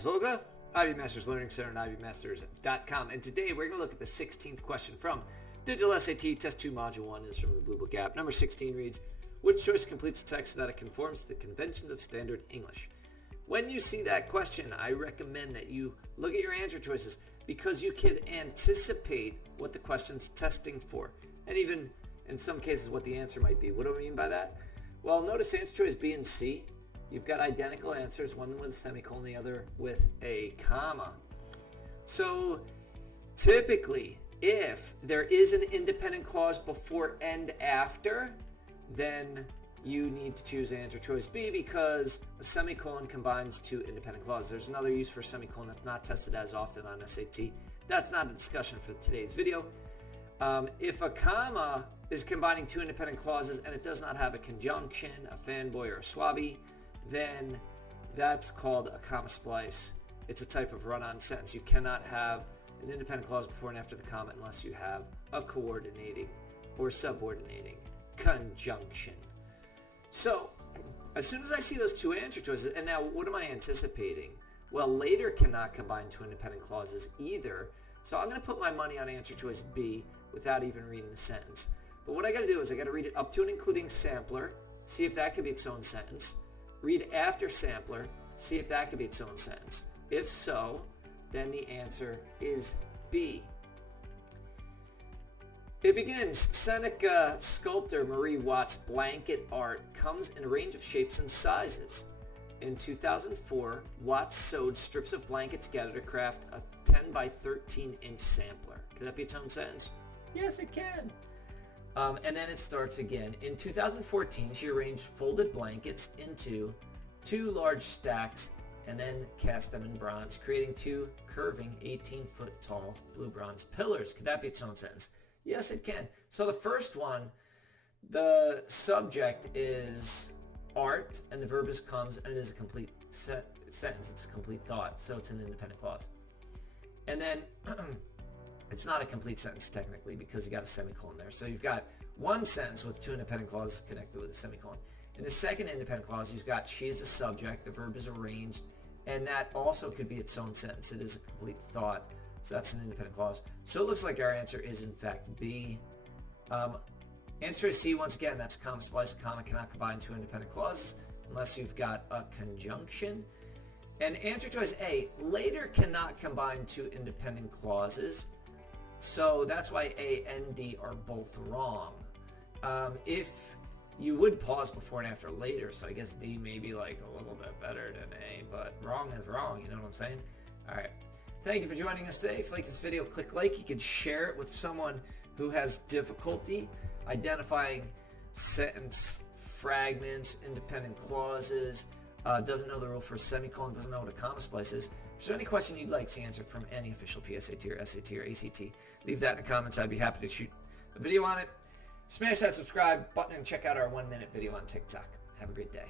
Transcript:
Zolga, IB Masters Learning Center and IBMasters.com. And today we're going to look at the 16th question from Digital SAT Test 2 Module 1 is from the Bluebook app. Number 16 reads, which choice completes the text so that it conforms to the conventions of standard English? When you see that question, I recommend that you look at your answer choices because you can anticipate what the question's testing for, and even in some cases what the answer might be. What do I mean by that? Well, notice answer choice B and C. You've got identical answers, one with a semicolon, the other with a comma. So typically, if there is an independent clause before and after, then you need to choose answer choice B because a semicolon combines two independent clauses. There's another use for a semicolon that's not tested as often on SAT. That's not a discussion for today's video. If a comma is combining two independent clauses and it does not have a conjunction, a fanboy, or a SWABI, then that's called a comma splice. It's a type of run-on sentence. You cannot have an independent clause before and after the comma unless you have a coordinating or subordinating conjunction. So as soon as I see those two answer choices, and now what am I anticipating? Well, later cannot combine two independent clauses either. So I'm going to put my money on answer choice B without even reading the sentence. But what I got to do is I got to read it up to and including sampler, see if that could be its own sentence. Read after sampler, see if that could be its own sentence. If so, then the answer is B. It begins, Seneca sculptor Marie Watt's blanket art comes in a range of shapes and sizes. In 2004, Watt sewed strips of blanket together to craft a 10 by 13 inch sampler. Could that be its own sentence? Yes, it can. And then it starts again. In 2014, she arranged folded blankets into two large stacks and then cast them in bronze, creating two curving 18-foot tall blue bronze pillars. Could that be its own sentence? Yes, it can. So the first one, the subject is art and the verb is comes, and it is a complete sentence. It's a complete thought, so it's an independent clause. And then it's not a complete sentence technically because you got a semicolon there. So you've got one sentence with two independent clauses connected with a semicolon. In the second independent clause, you've got she is the subject, the verb is arranged, and that also could be its own sentence. It is a complete thought. So that's an independent clause. So it looks like our answer is in fact B. Answer is C once again. That's a comma splice. A comma cannot combine two independent clauses unless you've got a conjunction. And answer choice A, later cannot combine two independent clauses. So that's why A and D are both wrong. If you would pause before and after later, so I guess D may be like a little bit better than A, but wrong is wrong, you know what I'm saying? All right. Thank you for joining us today. If you like this video, click like. You can share it with someone who has difficulty identifying sentence fragments, independent clauses, doesn't know the rule for a semicolon, doesn't know what a comma splice is. If there's any question you'd like to see answered from any official PSAT or SAT or ACT, leave that in the comments. I'd be happy to shoot a video on it. Smash that subscribe button and check out our 1-minute video on TikTok. Have a great day.